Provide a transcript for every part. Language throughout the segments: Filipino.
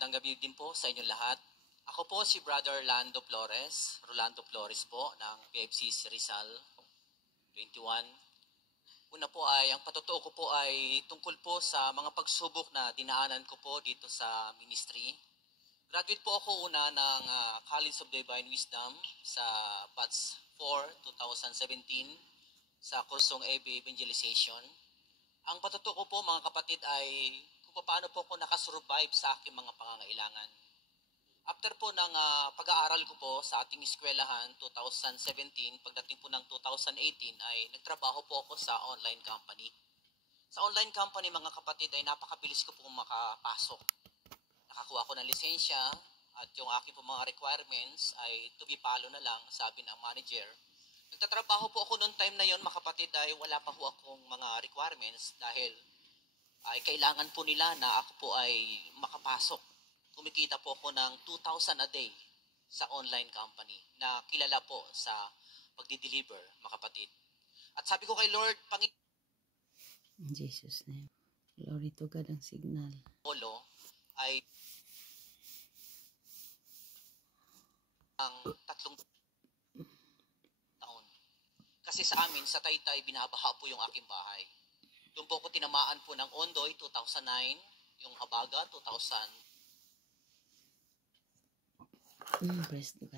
Magandang gabi din po sa inyo lahat. Ako po si Brother Rolando Flores po ng PFC Rizal 21. Una po ay, ang patotoo ko po ay tungkol po sa mga pagsubok na dinaanan ko po dito sa ministry. Graduate po ako una ng College of Divine Wisdom sa Batch 4, 2017 sa kursong AB Evangelization. Ang patotoo ko po mga kapatid ay kung paano po ako nakasurvive sa aking mga pangangailangan. After po ng pag-aaral ko po sa ating eskwelahan 2017, pagdating po ng 2018 ay nagtrabaho po ako sa online company. Sa online company mga kapatid ay napakabilis ko po makapasok. Nakakuha ko ng lisensya at yung aking po mga requirements ay to be follow na lang, sabi ng manager. Nagtatrabaho po ako noong time na yon mga kapatid ay wala pa po akong mga requirements dahil ay kailangan po nila na ako po ay makapasok. Kumikita po ako ng 2,000 a day sa online company na kilala po sa pagdi-deliver mga kapatid. At sabi ko kay Lord, In Jesus' name. Glory to God ang signal. Polo ay ang 3 taon. Kasi sa amin, sa Taytay, binabaha po yung aking bahay. Doon po ako tinamaan po ng Ondoy, 2009, yung Habaga, 2012, praise God.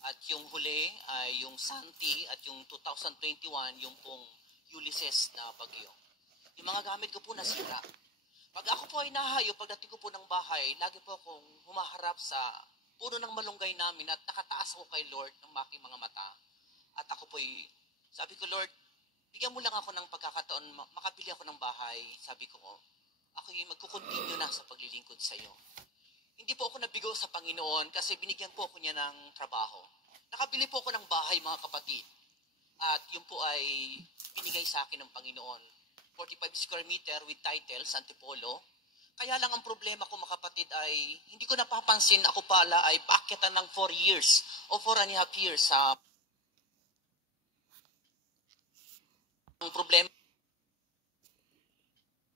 at yung huli ay yung Santi at yung 2021, yung pong Ulysses na bagyo. Yung mga gamit ko po nasira. Pag ako po ay nahayo, pagdating ko po ng bahay, lagi po akong humaharap sa puno ng malunggay namin at nakataas ako kay Lord ng aking mga mata. At ako po ay, sabi ko, Lord, bigyan mo lang ako ng pagkakataon, makabili ako ng bahay. Sabi ko, ako yung magkukontinue na sa paglilingkod sa iyo. Hindi po ako nabigo sa Panginoon kasi binigyan po ako niya ng trabaho. Nakabili po ako ng bahay mga kapatid. At yun po ay binigay sa akin ng Panginoon. 45 square meter with title, Antipolo. Kaya lang ang problema ko mga kapatid ay hindi ko napapansin ako pala ay paakyatan ng 4 years o 4.5 years sa ang problema.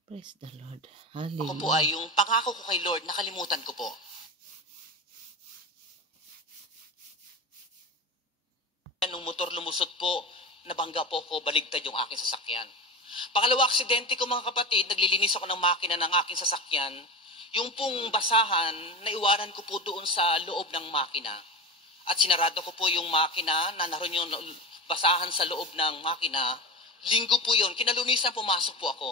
Praise the Lord. Hallelujah. Ako po ay yung pangako ko kay Lord, nakalimutan ko po. Nung motor lumusot po, nabangga po ako, baligtad yung aking sasakyan. Pangalawa, aksidente ko mga kapatid, naglilinis ako ng makina ng aking sasakyan. Yung pong basahan, naiwanan ko po doon sa loob ng makina. At sinarado ko po yung makina, na naroon yung basahan sa loob ng makina. Linggo po yun, kinalunisan pumasok po ako.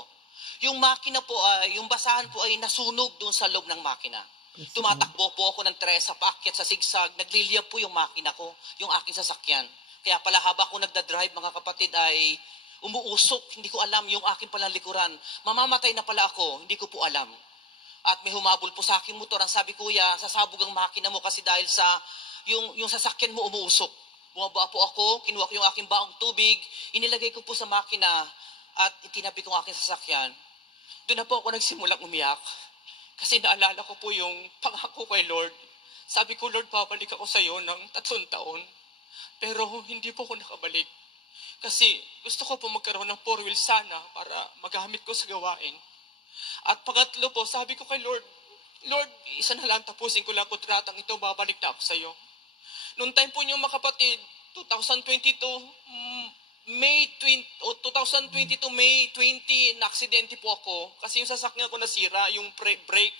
Yung makina po, yung basahan po ay nasunog doon sa loob ng makina. Tumatakbo po ako ng tresa, paakyat sa sigsag, nagliliyab po yung makina ko, yung aking sasakyan. Kaya pala habang ako nagdadrive mga kapatid ay umuusok, hindi ko alam yung aking palang likuran. Mamamatay na pala ako, hindi ko po alam. At may humabol po sa aking motor, ang sabi, kuya, sasabog ang makina mo kasi dahil sa yung sasakyan mo umuusok. Bumaba po ako, kinuha ko yung aking baong tubig, inilagay ko po sa makina at itinabi ko ang aking sasakyan. Doon na po ako nagsimulang umiyak. Kasi naalala ko po yung pangako kay Lord. Sabi ko, Lord, babalik ako sa iyo ng 3 taon. Pero hindi po ako nakabalik. Kasi gusto ko po magkaroon ng 4-wheel sana para magamit ko sa gawain. At pangatlo po, sabi ko kay Lord, Lord, isa na lang, tapusin ko lang kontratang ito, babalik na ako sa iyo. Noong time po niyo mga kapatid, 2022, May 20, May 20, na-aksidente po ako. Kasi yung sasakyan ko nasira, yung brake,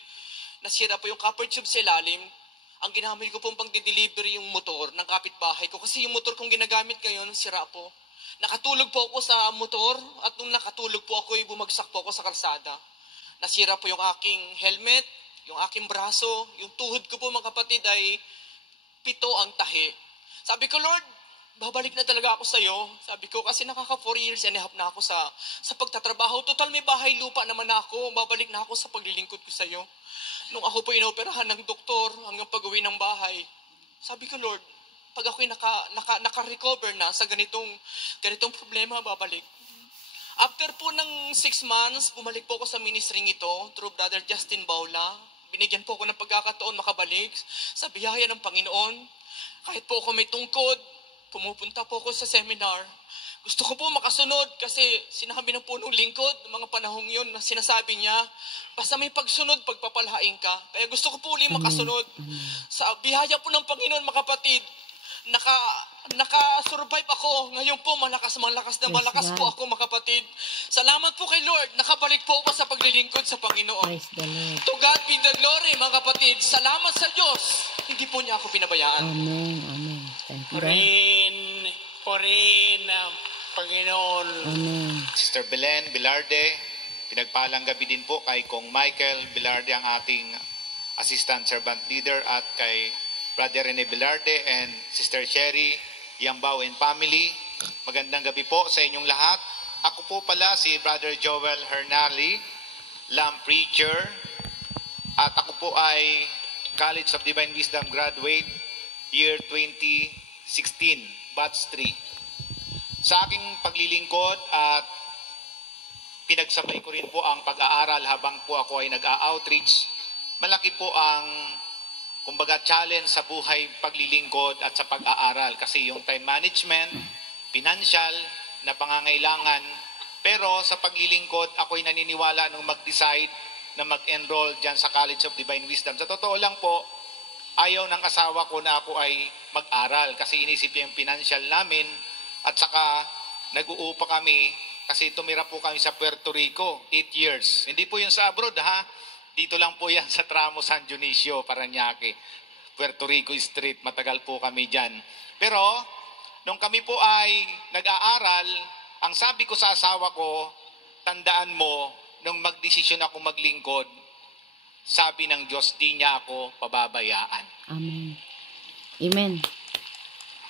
nasira po yung copper tube sa ilalim. Ang ginamit ko pong pang-delivery yung motor ng kapitbahay ko. Kasi yung motor kong ginagamit ngayon, sira po. Nakatulog po ako sa motor at nung nakatulog po ako, bumagsak po ako sa kalsada. Nasira po yung aking helmet, yung aking braso, yung tuhod ko po mga kapatid ay 7 ang tahi. Sabi ko, Lord, babalik na talaga ako sa iyo. Sabi ko, kasi nakaka 4 years and a half na ako sa pagtatrabaho. Total may bahay lupa naman ako. Babalik na ako sa paglilingkod ko sa iyo. Nung ako po inoperahan ng doktor hanggang pag-uwi ng bahay, sabi ko, Lord, pag ako'y naka-recover na sa ganitong problema, babalik. After po ng 6 months, bumalik po ako sa ministry ito through Brother Justin Baula. Binigyan po ako ng pagkakataon makabalik sa biyaya ng Panginoon. Kahit po ako may tungkod, pumupunta po ako sa seminar. Gusto ko po makasunod kasi sinabi ng punong lingkod ng mga panahong yun na sinasabi niya, basta may pagsunod, pagpapalhain ka. Kaya gusto ko po ulit makasunod. Sa biyaya po ng Panginoon, mga kapatid, naka-survive ako. Ngayon po, malakas po ako, mga kapatid. Salamat po kay Lord. Nakabalik po ako sa paglilingkod sa Panginoon. To God be the glory, mga kapatid. Salamat sa Diyos. Hindi po niya ako pinabayaan. Amen. Amen. Thank you, God. Purihin ang Panginoon. Amen. Sister Belen Bilarde, pinagpalang gabi din po kay Kong Michael Bilarde, ang ating Assistant Servant Leader, at kay Brother Rene Bilarde and Sister Sherry Yambao and family. Magandang gabi po sa inyong lahat. Ako po pala si Brother Joel Hernali, Lamb Preacher, at ako po ay College of Divine Wisdom graduate year 2016, batch 3. Sa aking paglilingkod at pinagsabay ko rin po ang pag-aaral habang po ako ay nag-outreach, malaki po ang kumbaga challenge sa buhay paglilingkod at sa pag-aaral kasi yung time management, financial na pangangailangan. Pero sa paglilingkod, ako'y naniniwala nung mag-decide na mag-enroll dyan sa College of Divine Wisdom. Sa totoo lang po, ayaw ng asawa ko na ako ay mag-aral kasi inisip niya yung financial namin. At saka nag-uupa kami kasi tumira po kami sa Puerto Rico, 8 years. Hindi po yun sa abroad ha. Dito lang po yan sa Tramo San Dionisio, Parañaque. Puerto Rico Street, matagal po kami dyan. Pero nung kami po ay nag-aaral, ang sabi ko sa asawa ko, tandaan mo, nung magdesisyon ako maglingkod, sabi ng Diyos, di niya ako pababayaan. Amen. Amen.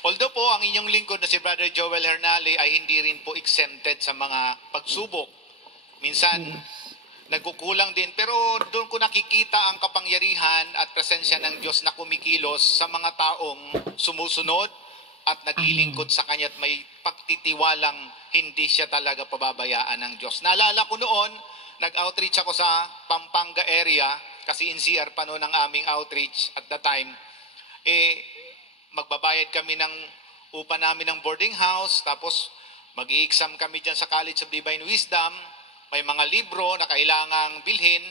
Although po ang inyong lingkod na si Brother Joel Hernali ay hindi rin po exempted sa mga pagsubok. Minsan, nagkukulang din. Pero doon ko nakikita ang kapangyarihan at presensya ng Diyos na kumikilos sa mga taong sumusunod at naglilingkod sa Kanya at may pagtitiwalang hindi siya talaga pababayaan ng Diyos. Naalala ko noon, nag-outreach ako sa Pampanga area kasi NCR pa noon ang aming outreach at the time. Magbabayad kami ng upa namin ng boarding house, tapos mag-i-exam kami dyan sa College of Divine Wisdom, may mga libro na kailangang bilhin.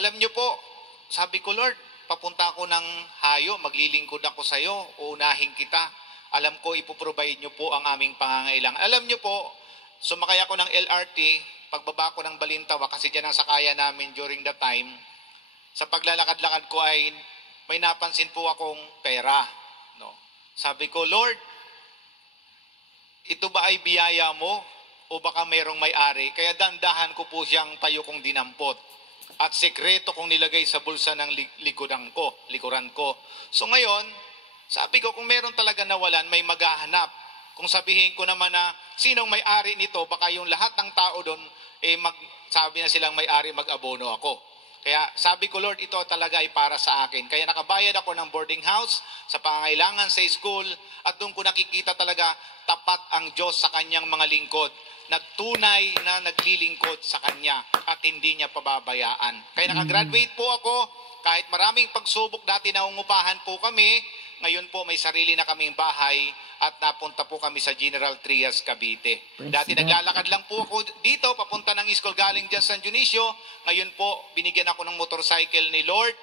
Alam nyo po, sabi ko, Lord, papunta ako ng Hayo, maglilingkod ako sa iyo, uunahin kita. Alam ko, ipoprovide nyo po ang aming pangangailangan. Alam nyo po, sumakay ako ng LRT, pagbaba ko ng Balintawa, kasi dyan ang sakaya namin during the time. Sa paglalakad-lakad ko ay may napansin po akong pera. No? Sabi ko, Lord, ito ba ay biyaya mo o baka mayroong may-ari? Kaya dandahan ko po siyang tayo kong dinampot. At sekreto kong nilagay sa bulsa ng likuran ko. So ngayon, sabi ko, kung meron talaga nawalan, may maghahanap. Kung sabihin ko naman na sinong may-ari nito, baka yung lahat ng tao doon, sabi na silang may-ari, mag-abono ako. Kaya sabi ko, Lord, ito talaga ay para sa akin. Kaya nakabayad ako ng boarding house sa pangangailangan sa school at doon ko nakikita talaga tapat ang Diyos sa kanyang mga lingkod. Nagtunay na naglilingkod sa kanya at hindi niya pababayaan. Kaya nakagraduate po ako kahit maraming pagsubok. Dati naungupahan po kami. Ngayon po may sarili na kaming bahay at napunta po kami sa General Trias, Cavite. Dati naglalakad lang po ako dito, papunta ng school galing dyan San Dionisio. Ngayon po, binigyan ako ng motorcycle ni Lord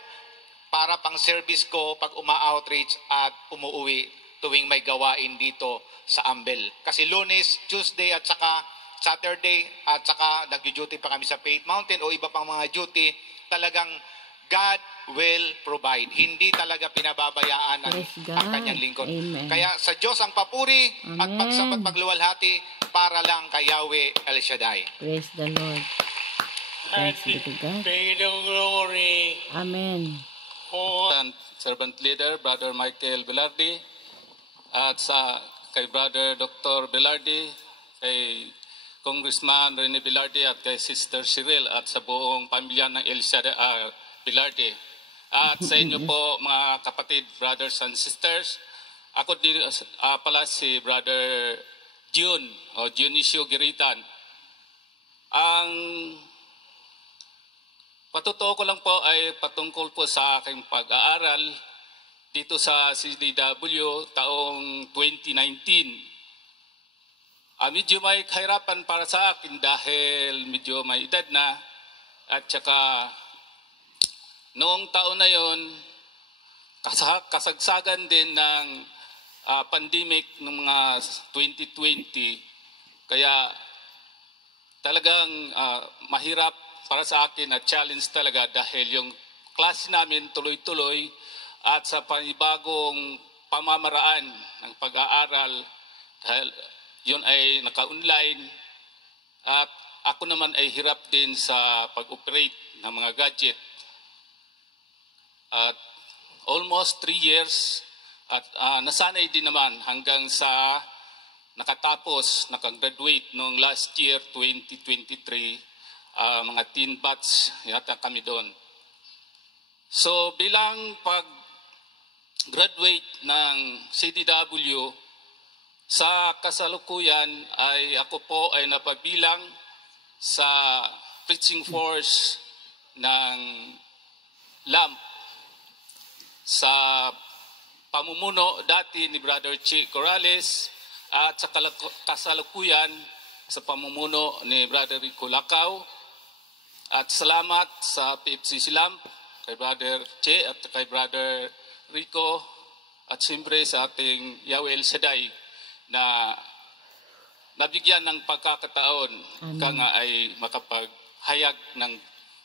para pang service ko pag uma-outreach at umuwi tuwing may gawain dito sa Ambel. Kasi Lunes, Tuesday at saka Saturday at saka nag-duty pa kami sa Faith Mountain o iba pang mga duty, talagang God will provide. Hindi talaga pinababayaan ang kanyang lingkod. Amen. Kaya sa Diyos ang papuri at pagsapat pagluwalhati para lang kay Yahweh El Shaddai. Praise the Lord. Thanks be to God. Bring the glory. Amen. Servant Leader, Brother Michael Bilardi, at kay Brother Dr. Bilardi, kay Congressman Rene Bilardi at kay Sister Cyril at sa buong pamilya ng El Shaddai Bilardi. At sa inyo po mga kapatid, brothers and sisters, ako din pala si Brother June o Dionisio Giritan. Ang patotoo ko lang po ay patungkol po sa aking pag-aaral dito sa CDW taong 2019. medyo may kahirapan para sa akin dahil medyo may edad na. At saka noong taon na yon, kasagsagan din ng pandemic ng mga 2020. Kaya talagang mahirap para sa akin at challenge talaga dahil yung klase namin tuloy-tuloy at sa panibagong pamamaraan ng pag-aaral dahil yun ay naka-online at ako naman ay hirap din sa pag-operate ng mga gadget. At almost 3 years at nasanay din naman hanggang sa nakagraduate noong last year 2023, mga teen batch yata kami doon. So bilang pag-graduate ng CDW, sa kasalukuyan ay ako po ay napabilang sa preaching force ng LAMP sa pamumuno dati ni Brother Che Corrales at sa kasalukuyan sa pamumuno ni Brother Rico Lacao. At salamat sa PFCC LAMP kay Brother Che at kay Brother Rico at siyempre sa ating Yahweh El Shaddai na nabigyan ng pagkakataon ka nga ay makapaghayag ng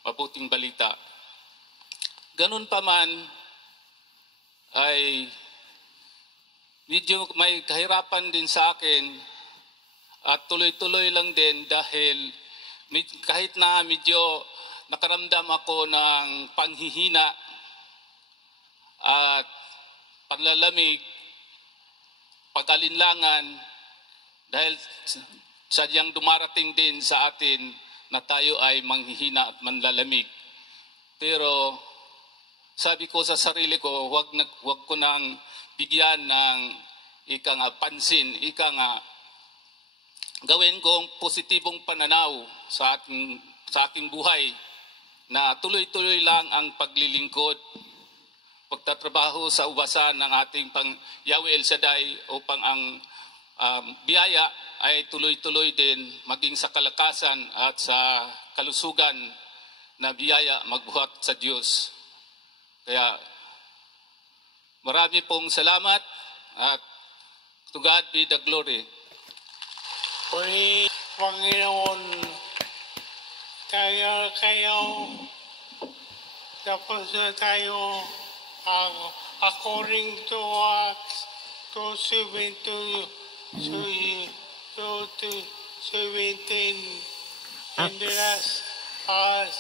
mabuting balita. Ganun pa man ay medyo may kahirapan din sa akin at tuloy-tuloy lang din dahil kahit na medyo nakaramdam ako ng panghihina at panlalamig, pag-alinlangan dahil sadyang dumarating din sa atin na tayo ay manghihina at manlalamig. Pero sabi ko sa sarili ko, wag ko nang bigyan ng pansin, gawin kong positibong pananaw sa aking buhay na tuloy-tuloy lang ang paglilingkod, pagtatrabaho sa ubasan ng ating Yahweh El Shaddai upang ang biyaya ay tuloy-tuloy din maging sa kalakasan at sa kalusugan na biyaya magbuhat sa Diyos. Kaya marami pong salamat at to God be the glory. Puri, Panginoon, tayo kayo, tapos na tayo according to Acts 2:17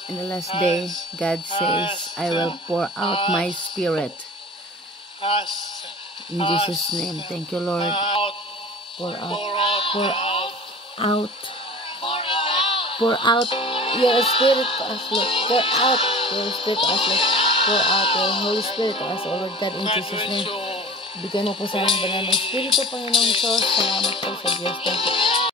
in the last day, God says, I will pour out my spirit. In Jesus' name, thank you, Lord. Pour out your spirit to us, Lord. Pour out your spirit to us, Lord. Pour out your Holy Spirit to us, O Lord God, in Jesus' name. Bigyan mo po sa aming banal ng Espiritu, Panginoong Diyos. Salamat po sa Diyos. Thank you.